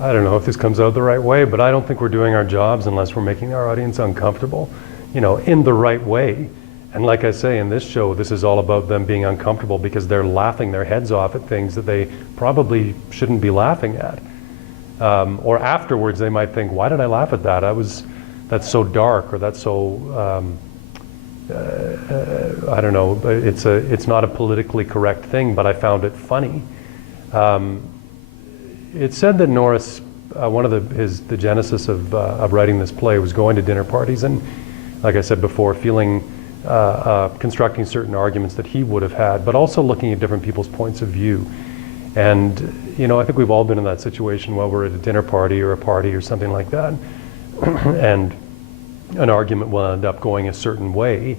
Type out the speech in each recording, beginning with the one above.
I don't know if this comes out the right way, but I don't think we're doing our jobs unless we're making our audience uncomfortable, in the right way. And like I say, in this show, this is all about them being uncomfortable because they're laughing their heads off at things that they probably shouldn't be laughing at. Or afterwards, they might think, why did I laugh at that? That's so dark, or that's so, I don't know, it's not a politically correct thing, but I found it funny. It's said that Norris, one of the genesis of writing this play was going to dinner parties and, like I said before, constructing certain arguments that he would have had, but also looking at different people's points of view. And, I think we've all been in that situation while we're at a dinner party or a party or something like that, and an argument will end up going a certain way.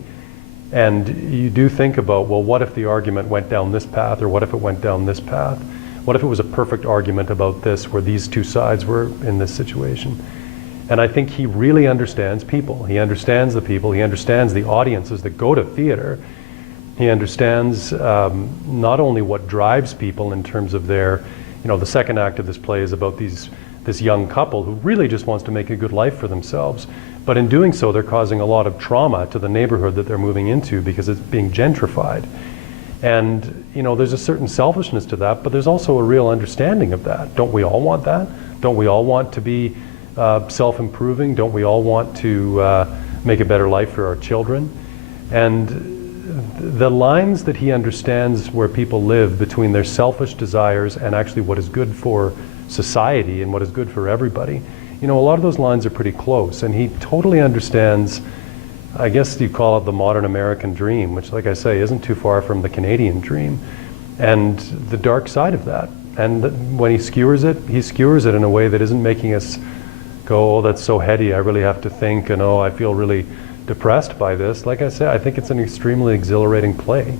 And you do think about, well, what if the argument went down this path, or what if it went down this path? What if it was a perfect argument about this, where these two sides were in this situation? And I think he really understands people. He understands the people. He understands the audiences that go to theater. He understands not only what drives people in terms of their, the second act of this play is about this young couple who really just wants to make a good life for themselves. But in doing so, they're causing a lot of trauma to the neighborhood that they're moving into because it's being gentrified. And, there's a certain selfishness to that, but there's also a real understanding of that. Don't we all want that? Don't we all want to be self-improving? Don't we all want to make a better life for our children? And the lines that he understands where people live between their selfish desires and actually what is good for society and what is good for everybody, a lot of those lines are pretty close. And he totally understands, I guess you'd call it the modern American dream, which, like I say, isn't too far from the Canadian dream, and the dark side of that. And when he skewers it in a way that isn't making us go, oh, that's so heady, I really have to think, and oh, I feel really depressed by this. Like I say, I think it's an extremely exhilarating play.